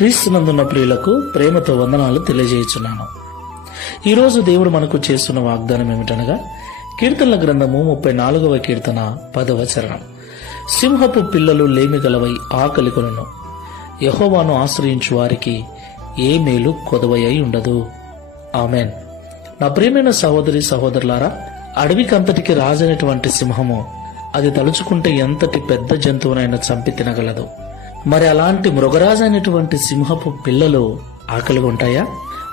క్రీస్తునందున్న ప్రియులకు ప్రేమతో వందనాలు తెలియజేయుచున్నాను. ఈరోజు దేవుడు మనకు చేస్తున్న వాగ్దానం ఏమిటనగా కీర్తనల గ్రంథము 34వ కీర్తన 10వ చరణం. సింహపు పిల్లలు లేమిగలవై ఆకలి కొనును, యెహోవాను ఆశ్రయించు వారికి ఏ మేలు కొదవై ఉండదు. ఆమెన్. నా ప్రియమైన సహోదరి సహోదరులారా, అడవికంతటికి రాజైనటువంటి సింహము అది తలుచుకుంటే ఎంతటి పెద్ద జంతువునైనా చంపి తినగలదు. మరి అలాంటి మృగరాజు అయినటువంటి సింహపు పిల్లలు ఆకలిగా ఉంటాయా?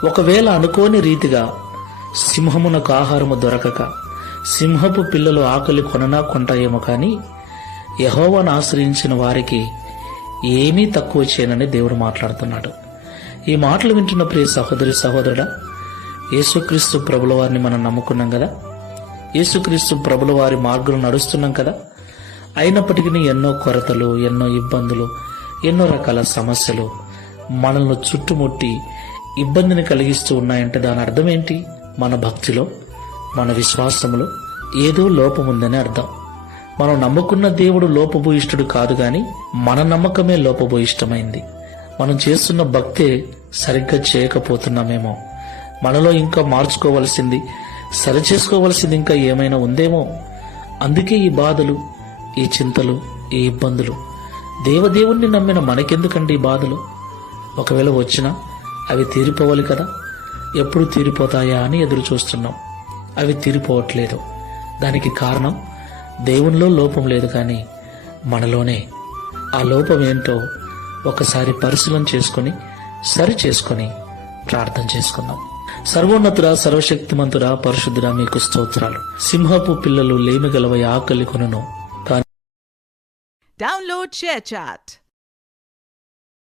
ఒకవేళ అనుకోని రీతిగా సింహమునకు ఆహారము దొరకక సింహపు పిల్లలు ఆకలి కొంటాయేమో కానీ యెహోవాను ఆశ్రయించిన వారికి ఏమీ తక్కువ చేయనని దేవుడు మాట్లాడుతున్నాడు. ఈ మాటలు వింటున్న ప్రియ సహోదరి సహోదరుడా, యేసుక్రీస్తు ప్రభుల వారిని మనం నమ్ముకున్నాం కదా, యేసుక్రీస్తు ప్రభుల వారి మార్గంలో నడుస్తున్నాం కదా. అయినప్పటికీ ఎన్నో కొరతలు, ఎన్నో ఇబ్బందులు, ఎన్నో రకాల సమస్యలు మనల్ని చుట్టుముట్టి ఇబ్బందిని కలిగిస్తూ ఉన్నాయంటే దాని అర్థం ఏంటి? మన భక్తిలో, మన విశ్వాసంలో ఏదో లోపం ఉందని అర్థం. మనం నమ్ముకున్న దేవుడు లోపభూయిష్ఠుడు కాదు గాని మన నమ్మకమే లోపభూయిష్టమైంది. మనం చేస్తున్న భక్తే సరిగ్గా చేయకపోతున్నామేమో, మనలో ఇంకా మార్చుకోవలసింది, సరిచేసుకోవలసింది ఇంకా ఏమైనా ఉందేమో. అందుకే ఈ బాధలు, ఈ చింతలు, ఈ ఇబ్బందులు. దేవదేవుణ్ణి నమ్మిన మనకెందుకండి ఈ బాధలు? ఒకవేళ వచ్చినా అవి తీరిపోవాలి కదా. ఎప్పుడు తీరిపోతాయా అని ఎదురు చూస్తున్నాం. అవి తీరిపోవట్లేదు. దానికి కారణం దేవునిలో లోపం లేదు కానీ మనలోనే. ఆ లోపం ఏంటో ఒకసారి పరిశీలన చేసుకుని సరి చేసుకుని ప్రార్థన చేసుకుందాం. సర్వోన్నతుడా, సర్వశక్తిమంతుడా, పరిశుద్ధుడా, మీకు స్తోత్రాలు. సింహపు పిల్లలు లేమిగలవై ఆకలి కొనును. Download ShareChat.